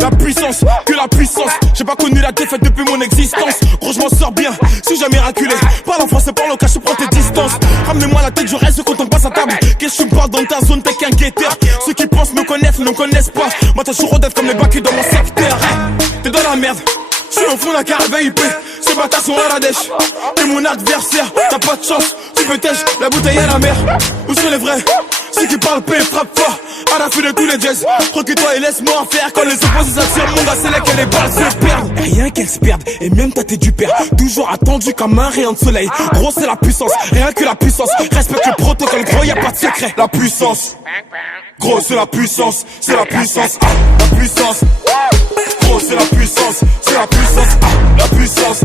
La puissance, que la puissance. J'ai pas connu la défaite depuis mon existence. Gros, je m'en sors bien, si j'ai miraculé. Parle en français, parle au cas, je prends tes distances. Ramenez-moi la tête, je reste quand on passe à table. Qu'est-ce que tu me parles dans ta zone, t'es qu'un guetteur. Ceux qui pensent me connaissent, ne me connaissent pas. Moi, t'as toujours d'être comme les bacs dans mon secteur. T'es dans la merde, je suis au fond de la caravane IP. Ces bâtards sont à la dèche. T'es mon adversaire, t'as pas de chance. Tu peux tèche, la bouteille à la mer. Où sont les vrais? Ceux qui parlent paix, frappe fort. À la fin de tous les jazz, recule-toi et laisse-moi faire. Quand les opposés s'attirent, mon gars, c'est là que les balles se perdent. Rien qu'elles se perdent, et même tâter du père. Toujours attendu comme un rayon de soleil. Gros, c'est la puissance, rien que la puissance. Respecte le protocole, gros, y'a pas de secret. La puissance, gros, c'est la puissance, c'est la puissance. Ah, la puissance, gros, c'est la puissance, c'est la puissance. Ah, la puissance,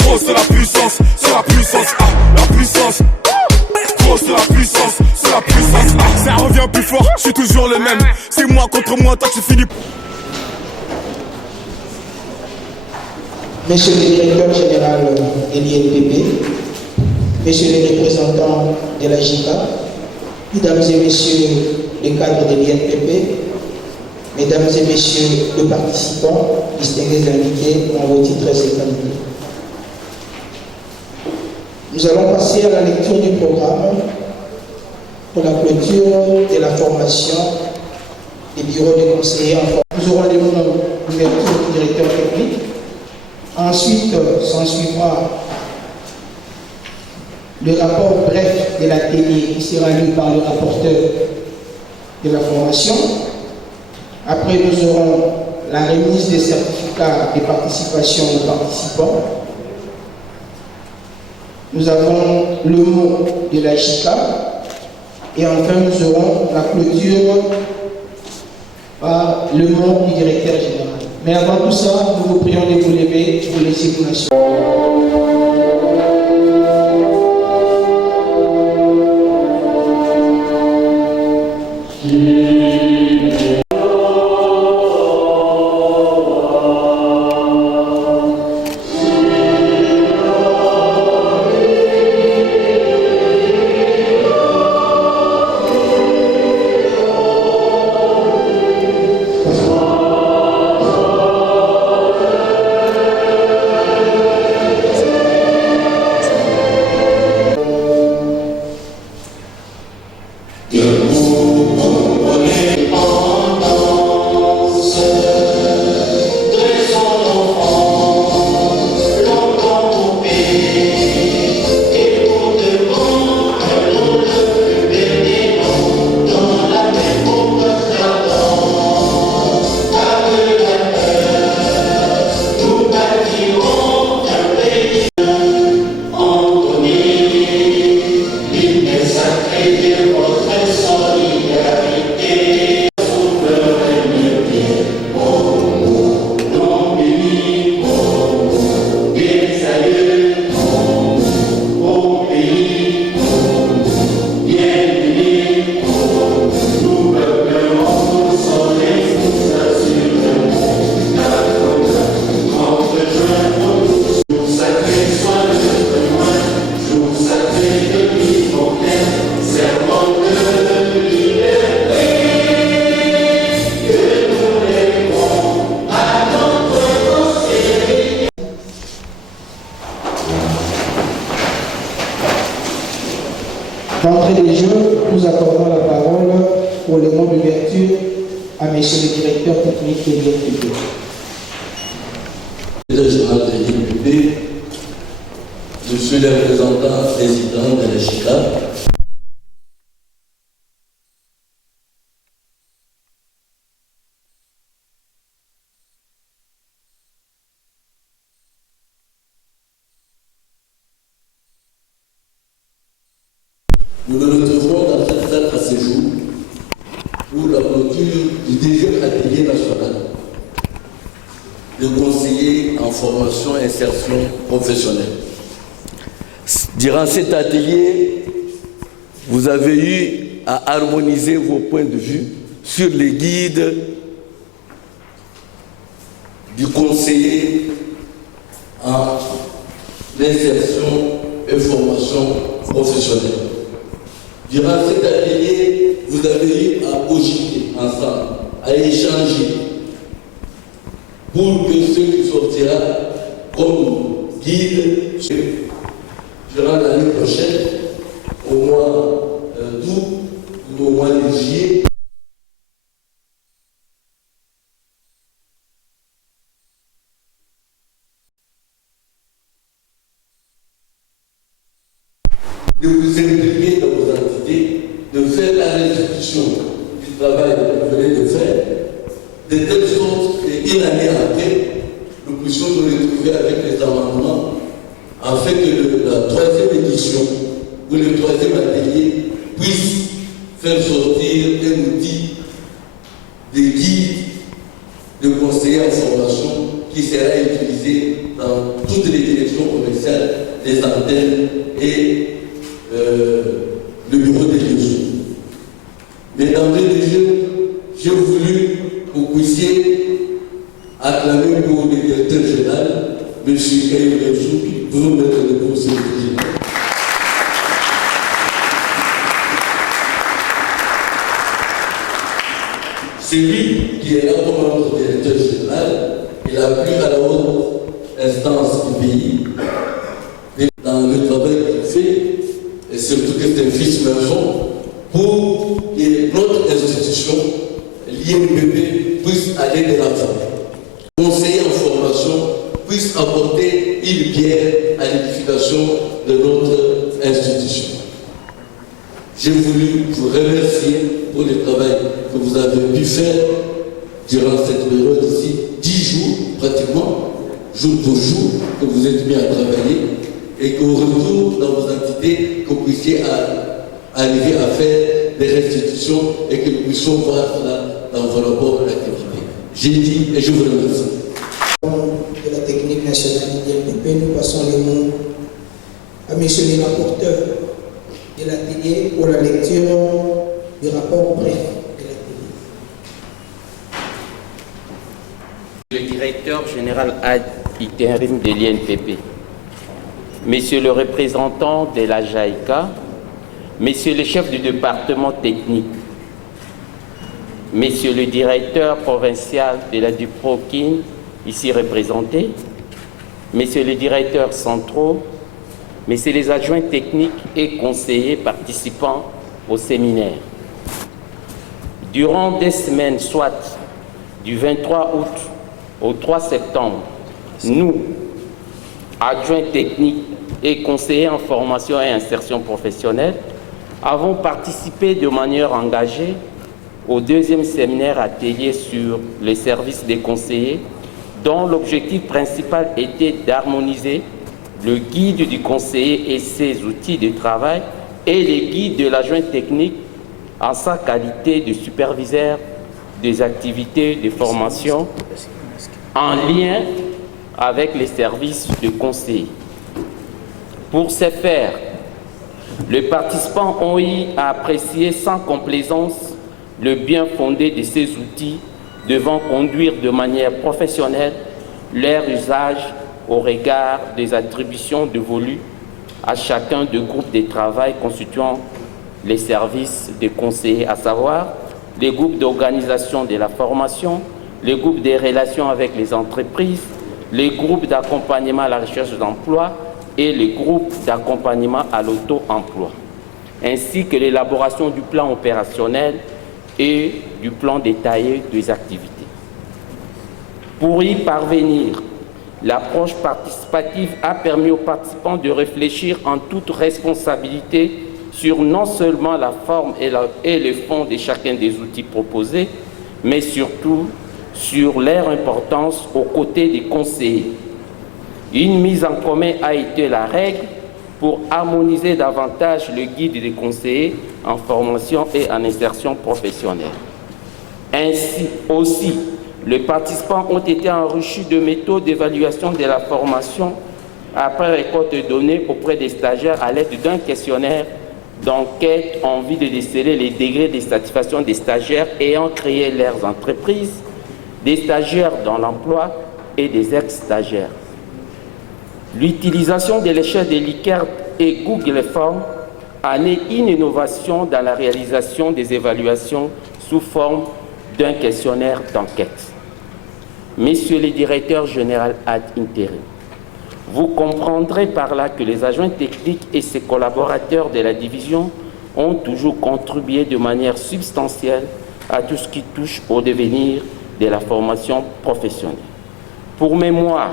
gros, c'est la puissance, c'est la puissance. Ah, la puissance. C'est la puissance, c'est la puissance. Ah, ça revient plus fort, je suis toujours le même. C'est moi contre moi, toi tu finis. Monsieur le directeur général de l'INPP, Monsieur les représentants de la JICA, Mesdames et Messieurs les cadres de l'INPP, Mesdames et Messieurs les participants, distingués invités en vos titres et qualités. Nous allons passer à la lecture du programme pour la clôture de la formation des bureaux de conseillers en formation. Nous aurons les mots d'ouverture du directeur technique. Ensuite, s'en suivra le rapport bref de l'atelier qui sera lu par le rapporteur de la formation. Après, nous aurons la remise des certificats de participation aux participants. Nous avons le mot de la JICA et enfin nous aurons la clôture par le mot du directeur général. Mais avant tout ça, nous vous prions de vous lever pour les émotions. D'entrée des jeux, nous accordons la parole pour le mot d'ouverture à Monsieur le directeur technique de l'INPP. Directeur général de l'INPP, je suis le représentant président de la JICA. Nous nous retrouvons dans cette fête à ce jour pour la clôture du deuxième atelier national de conseillers en formation et insertion professionnelle. Durant cet atelier, vous avez eu à harmoniser vos points de vue sur les guides du conseiller en insertion et formation professionnelle. Durant cet atelier, vous avez eu à cogiter ensemble, à échanger, pour que ce qui sortira comme guide durant l'année prochaine, au mois d'août ou au mois de juillet, de vous impliquer dans vos entités, de faire la restitution du travail que vous venez de faire, de telle sorte qu'une année après, nous puissions nous retrouver avec les amendements, afin que la troisième édition ou le troisième atelier puisse faire sortir un outil de guide, de conseiller en formation qui sera utilisé dans toutes les directions commerciales, les antennes et le bureau des liaisons. Mais d'entrée de jeu, j'ai voulu que vous puissiez acclamer pour le directeur général, M. Kaïm Rensouki, pour nous mettre le conseil général. C'est lui qui est là comme notre directeur général. Il a pris à la haute instance du pays dans le travail qu'il fait, et surtout que c'est un fils maison, pour que notre institution, l'INPP, puisse aller de l'avant. Conseiller en formation puisse apporter une pierre à l'édification de notre institution. J'ai voulu vous remercier pour le travail que vous avez pu faire durant cette période ici, 10 jours pratiquement, jour pour jour, que vous êtes mis à travailler, et qu'au retour dans vos entités, que vous puissiez arriver à faire des restitutions et que nous puissions voir cela dans vos rapports d'activité. J'ai dit et je vous remercie. De la technique nationale INPP, nous passons les mots à monsieur le rapporteur de l'atelier pour la lecture du rapport bref de l'atelier. Le directeur général ad interim de l'INPP, Monsieur le représentant de la JAICA, Monsieur le chef du département technique, Monsieur le directeur provincial de la DUPROKIN, ici représenté, Messieurs les directeurs centraux, Messieurs les adjoints techniques et conseillers participants au séminaire. Durant des semaines, soit du 23 août au 3 septembre, nous, adjoints techniques et conseillers en formation et insertion professionnelle, avons participé de manière engagée au deuxième séminaire atelier sur les services des conseillers, dont l'objectif principal était d'harmoniser le guide du conseiller et ses outils de travail et les guides de l'adjoint technique en sa qualité de superviseur des activités de formation en lien avec les services de conseil. Pour ce faire, les participants ont eu à apprécier sans complaisance le bien fondé de ces outils devant conduire de manière professionnelle leur usage au regard des attributions dévolues à chacun des groupes de travail constituant les services de conseillers, à savoir les groupes d'organisation de la formation, les groupes de relations avec les entreprises, les groupes d'accompagnement à la recherche d'emploi et les groupes d'accompagnement à l'auto-emploi, ainsi que l'élaboration du plan opérationnel et du plan détaillé des activités. Pour y parvenir, l'approche participative a permis aux participants de réfléchir en toute responsabilité sur non seulement la forme et le fond de chacun des outils proposés, mais surtout sur leur importance aux côtés des conseillers. Une mise en commun a été la règle pour harmoniser davantage le guide des conseillers en formation et en insertion professionnelle. Ainsi aussi, les participants ont été enrichis de méthodes d'évaluation de la formation après récolte de données auprès des stagiaires à l'aide d'un questionnaire d'enquête en vue de déceler les degrés de satisfaction des stagiaires ayant créé leurs entreprises, des stagiaires dans l'emploi et des ex-stagiaires. L'utilisation de l'échelle de Likert et Google Forms année une innovation dans la réalisation des évaluations sous forme d'un questionnaire d'enquête. Messieurs les directeurs généraux ad interim, vous comprendrez par là que les adjoints techniques et ses collaborateurs de la division ont toujours contribué de manière substantielle à tout ce qui touche au devenir de la formation professionnelle. Pour mémoire,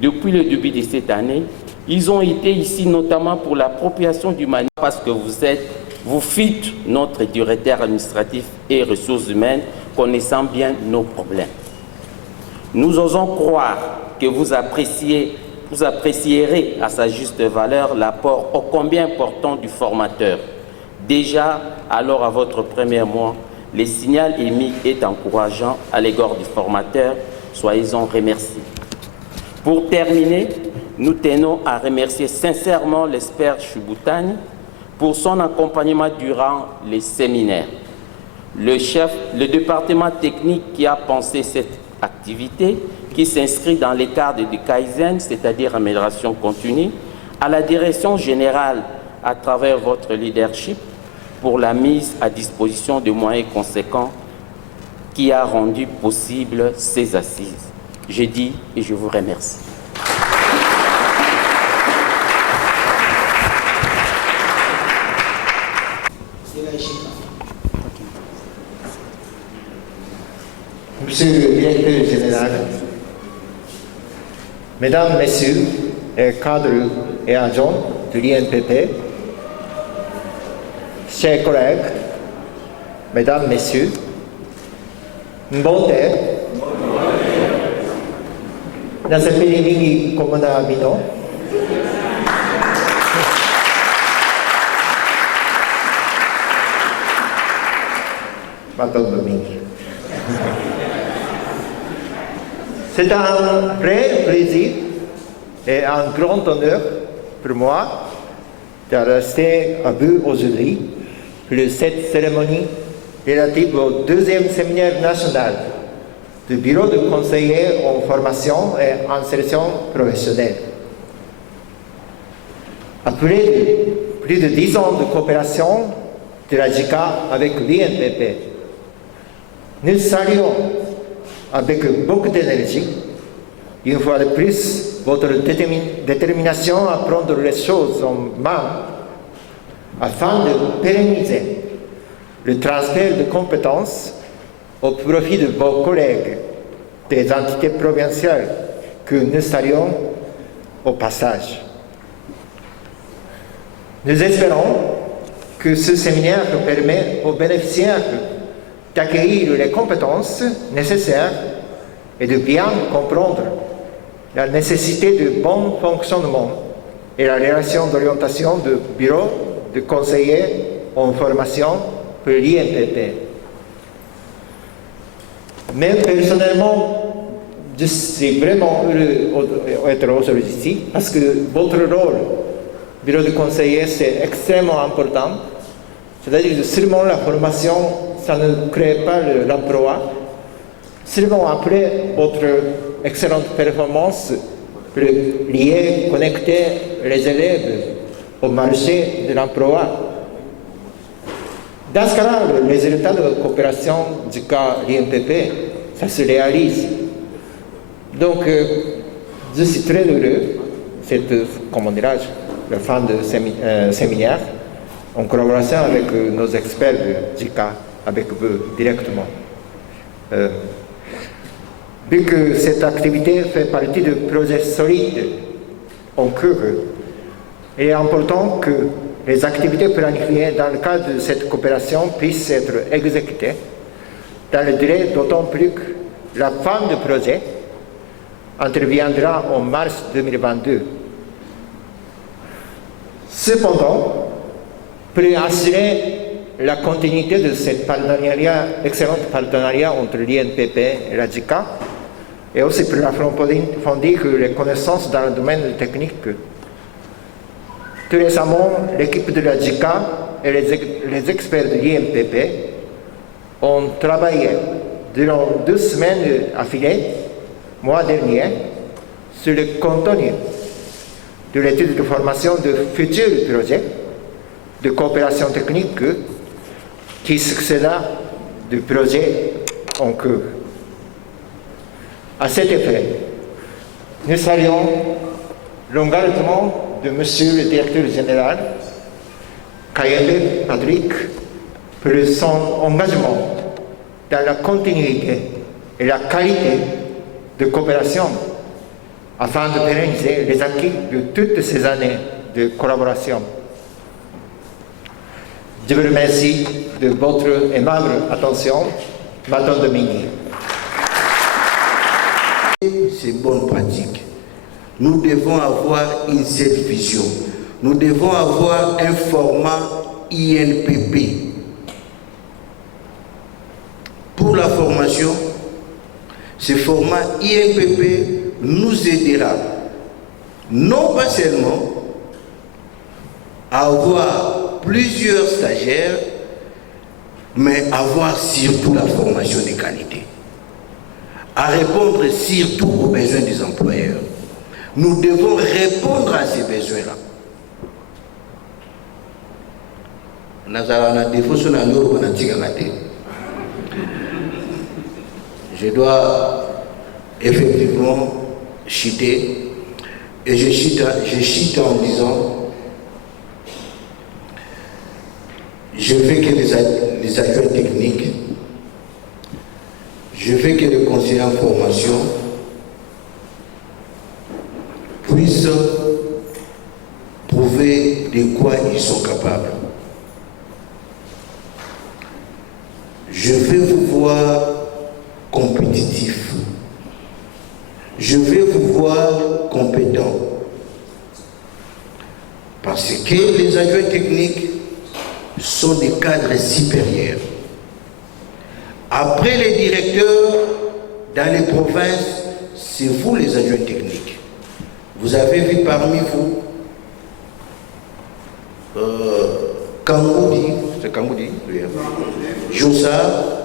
depuis le début de cette année, ils ont été ici notamment pour l'appropriation du manuel parce que vous fûtes notre directeur administratif et ressources humaines, connaissant bien nos problèmes. Nous osons croire que vous apprécierez à sa juste valeur l'apport ô combien important du formateur. Déjà, alors à votre premier mois, le signal émis est encourageant à l'égard du formateur. Soyez-en remerciés. Pour terminer, nous tenons à remercier sincèrement l'expert Chouboutane pour son accompagnement durant les séminaires. Le département technique qui a pensé cette activité, qui s'inscrit dans les cadres du Kaizen, c'est-à-dire amélioration continue, à la direction générale à travers votre leadership pour la mise à disposition de moyens conséquents qui a rendu possible ces assises. Je dis et je vous remercie. Monsieur le directeur général, Mesdames, Messieurs, les cadres et agents de l'INPP, chers collègues, Mesdames, Messieurs, Mbonte, nasapili mingi komona bino, Matondo mingi. C'est un vrai plaisir et un grand honneur pour moi de rester à vous aujourd'hui pour cette cérémonie relative au deuxième séminaire national du Bureau de conseillers en formation et insertion professionnelle. Après plus de 10 ans de coopération de la JICA avec l'INPP, nous saluons avec beaucoup d'énergie, une fois de plus, votre détermination à prendre les choses en main afin de pérenniser le transfert de compétences au profit de vos collègues des entités provinciales que nous saluons au passage. Nous espérons que ce séminaire permet aux bénéficiaires d'acquérir les compétences nécessaires et de bien comprendre la nécessité de bon fonctionnement et la relation d'orientation du bureau de conseillers en formation pour l'INPP. Mais personnellement, je suis vraiment heureux d'être aujourd'hui ici parce que votre rôle, bureau de conseiller, c'est extrêmement important. C'est-à-dire que seulement la formation, ça ne crée pas l'emploi. Seulement après votre excellente performance pour lier, connecter les élèves au marché de l'emploi. Dans ce cas-là, les résultats de la coopération du cas l'INPP, ça se réalise. Donc, je suis très heureux, comment dirais-je, la fin de séminaire, en collaboration avec nos experts de JICA, avec vous directement. Vu que cette activité fait partie du projet solide en cours, il est important que les activités planifiées dans le cadre de cette coopération puissent être exécutées dans le délai, d'autant plus que la fin du projet interviendra en mars 2022. Cependant, pour assurer la continuité de cet excellent partenariat entre l'INPP et la JICA, et aussi pour approfondir les connaissances dans le domaine technique. Tout récemment, l'équipe de la JICA et les experts de l'INPP ont travaillé durant 2 semaines affilées, mois dernier, sur le contenu de l'étude de formation de futurs projets de coopération technique qui succéda du projet en cours. À cet effet, nous saluons l'engagement de Monsieur le Directeur général, Kayembe Patrick, pour son engagement dans la continuité et la qualité de coopération afin de pérenniser les acquis de toutes ces années de collaboration. Je vous remercie de votre aimable attention. Madame Domingui. Ces bonnes pratiques. Nous devons avoir une seule vision. Nous devons avoir un format INPP. Pour la formation, ce format INPP nous aidera non pas seulement à avoir plusieurs stagiaires, mais avoir surtout la formation de qualité, à répondre surtout aux besoins des employeurs. Nous devons répondre à ces besoins-là. Je dois effectivement chuter, et je chute en disant: je veux que les adjoints techniques, je veux que les conseillers en formation puissent prouver de quoi ils sont capables. Je veux vous voir compétitifs. Je veux vous voir compétents. Parce que les adjoints techniques sont des cadres supérieurs. Après les directeurs, dans les provinces, c'est vous les adjoints techniques. Vous avez vu parmi vous Kangoudi, c'est Kangoudi, Josa,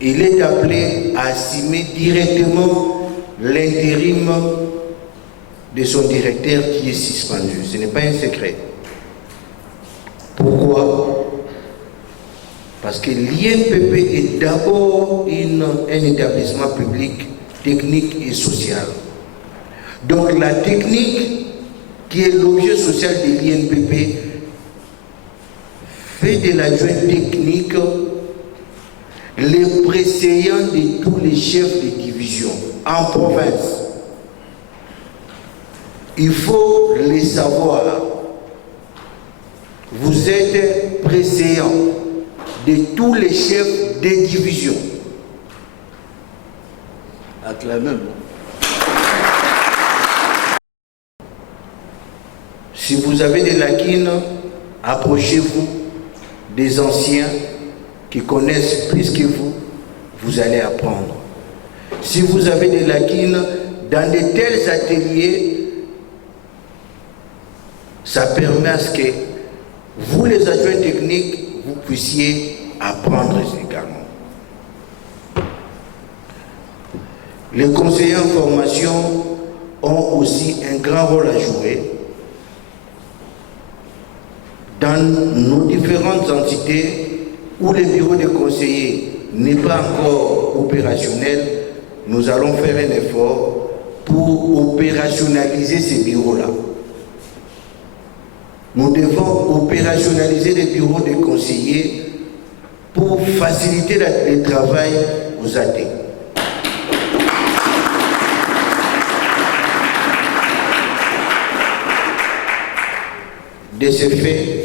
il est appelé à assumer directement l'intérim de son directeur qui est suspendu. Ce n'est pas un secret. Pourquoi? Parce que l'INPP est d'abord un établissement public, technique et social. Donc la technique, qui est l'objet social de l'INPP, fait de l'adjoint technique le préséant de tous les chefs de division en province. Il faut les savoir. Vous êtes préséant de tous les chefs de division. Acclamez. Si vous avez des lacunes, approchez-vous des anciens qui connaissent plus que vous, vous allez apprendre. Si vous avez des lacunes dans de tels ateliers, ça permet à ce que vous, les adjoints techniques, vous puissiez apprendre également. Les conseillers en formation ont aussi un grand rôle à jouer dans nos différentes entités où le bureau des conseillers n'est pas encore opérationnel. Nous allons faire un effort pour opérationnaliser ces bureaux-là. Nous devons opérationnaliser les bureaux des conseillers pour faciliter le travail aux AT. De ce fait,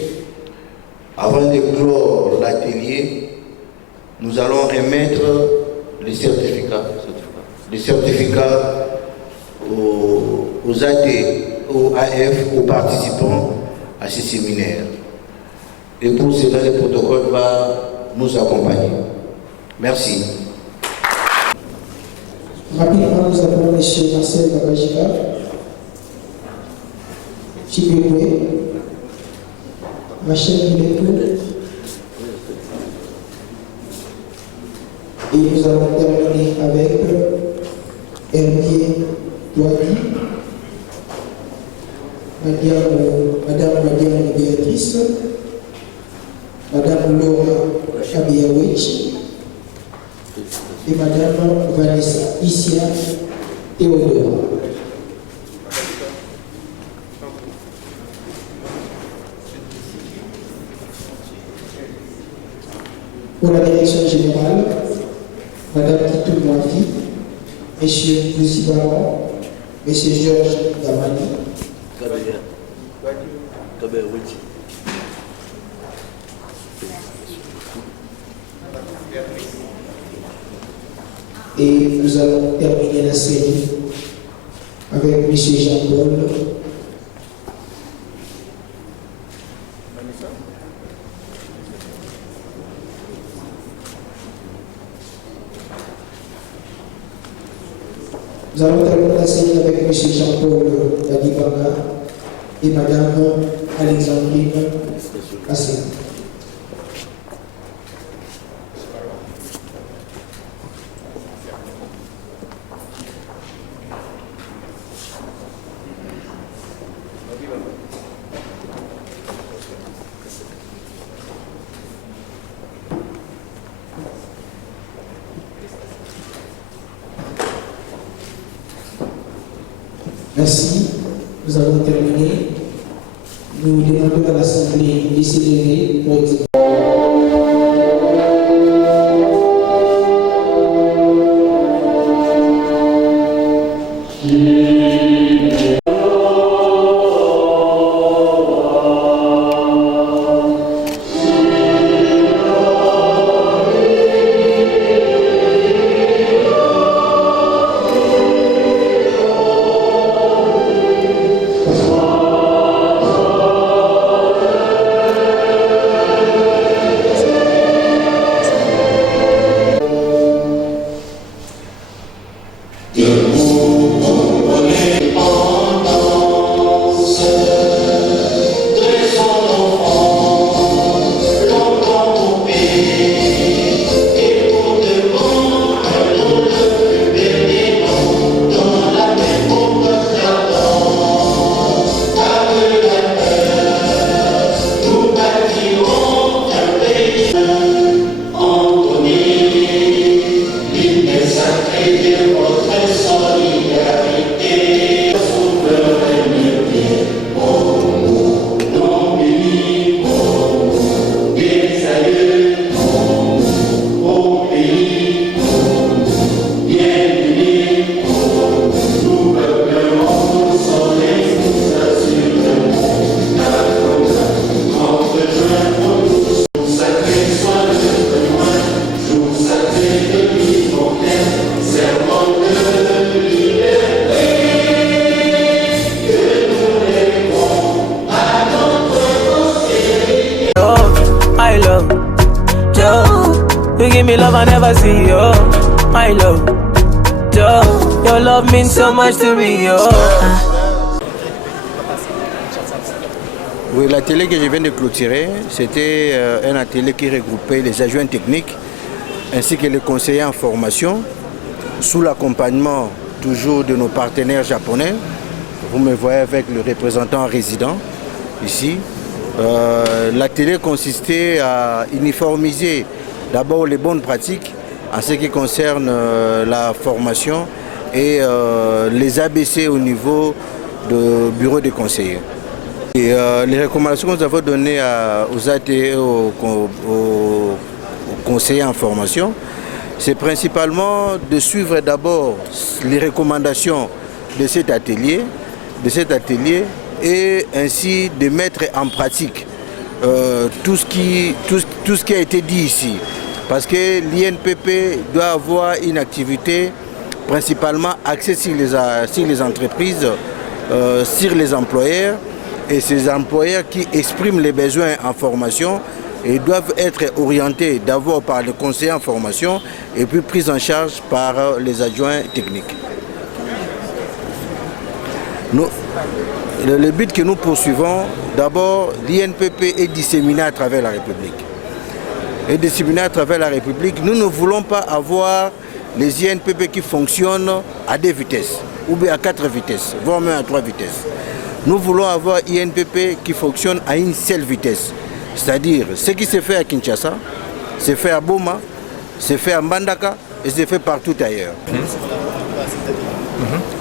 avant de clore l'atelier, nous allons remettre les certificats aux AT, aux AF, aux participants à ce séminaire. Et pour cela, le protocole va nous accompagner. Merci. Rapidement, nous avons M. Marcel Babajika, Chibéoué, Machel Miletou, et nous allons terminer avec Hermier Douani, Madame Madiane Béatrice, Madame Laura Kabiawechi et Madame Vanessa Isia Théodore. Pour la direction générale, Madame Titou Mouafi, Monsieur Lucie Baron, Monsieur Georges Damani, et nous allons terminer la série avec Monsieur Jean-Paul. Nous allons terminer la série avec M. Jean-Paul Dadibanga et Mme Alexandrine Assé. Merci, nous avons terminé. Nous demandons à l'Assemblée de s'élever pour exécuter. You give me love I never see, oh, my love, Joe. Your love means so much to me, oh. Oui, l'atelier que je viens de clôturer, c'était un atelier qui regroupait les adjoints techniques ainsi que les conseillers en formation sous l'accompagnement toujours de nos partenaires japonais. Vous me voyez avec le représentant résident ici. L'atelier consistait à uniformiser d'abord les bonnes pratiques en ce qui concerne la formation et les ABC au niveau du bureau des conseillers. Et, les recommandations que nous avons données aux ATE, aux conseillers en formation, c'est principalement de suivre d'abord les recommandations de cet atelier et ainsi de mettre en pratique tout ce qui a été dit ici. Parce que l'INPP doit avoir une activité principalement axée sur les entreprises, sur les employeurs, et ces employeurs qui expriment les besoins en formation et doivent être orientés d'abord par le conseiller en formation et puis pris en charge par les adjoints techniques. Le but que nous poursuivons, d'abord, l'INPP est disséminé à travers la République. Et disséminé à travers la République, nous ne voulons pas avoir les INPP qui fonctionnent à 2 vitesses, ou bien à 4 vitesses, voire même à 3 vitesses. Nous voulons avoir INPP qui fonctionne à une seule vitesse. C'est-à-dire, ce qui se fait à Kinshasa, c'est fait à Boma, c'est fait à Mbandaka et c'est fait partout ailleurs.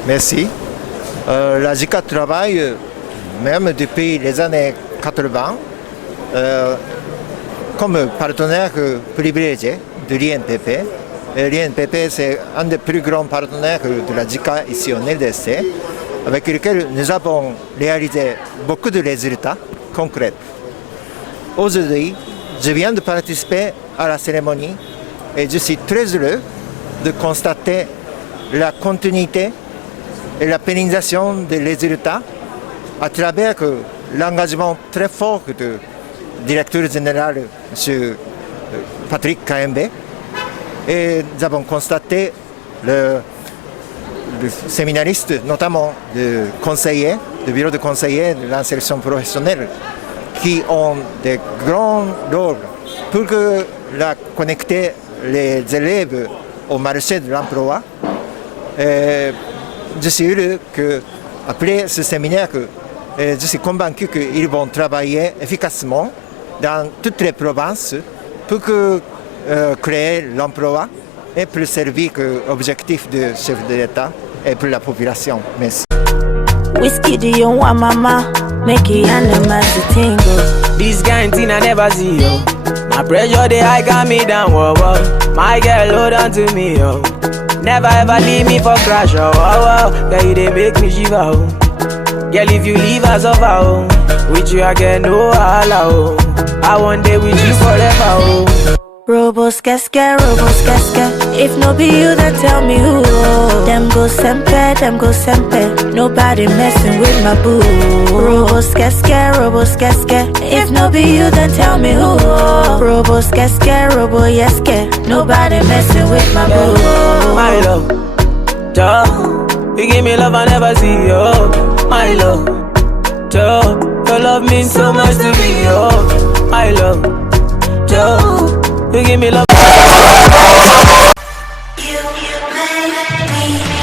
Merci. La JICA travaille, même depuis les années 80, comme partenaire privilégié de l'INPP. L'INPP, c'est un des plus grands partenaires de la JICA ici en RDC, avec lequel nous avons réalisé beaucoup de résultats concrets. Aujourd'hui, je viens de participer à la cérémonie et je suis très heureux de constater la continuité et la pérennisation des résultats à travers l'engagement très fort du directeur général, M. Patrick Kayembe. Et nous avons constaté le séminariste, notamment le conseiller, le bureau de conseiller de l'insertion professionnelle, qui ont de grands rôles pour connecter les élèves au marché de l'emploi. Je suis heureux qu'après ce séminaire, je suis convaincu qu'ils vont travailler efficacement dans toutes les provinces pour créer l'emploi et pour servir l'objectif du chef de l'État et pour la population. Merci. Whiskey, do you want mama? Make it animals to tingle. This kind thing I never see, yo. My pressure, the high got me down, whoa, whoa. My girl, hold on to me, yo. Never ever leave me for crash, oh, oh, oh. Girl, you they make me shiver, oh. Girl, if you leave us over, oh. With you I get no holla, oh. I want day with you forever, oh. Robos casca. If no be you, then tell me who. Them go sempe. Nobody messing with my boo. Robos casca. If no be you, then tell me who. Robos casca, robo yeske. Nobody messing with my boo. My love, duh. You give me love I never see, oh. My love, duh. Your love means so much to me, oh. My love, duh. You give me love. You make me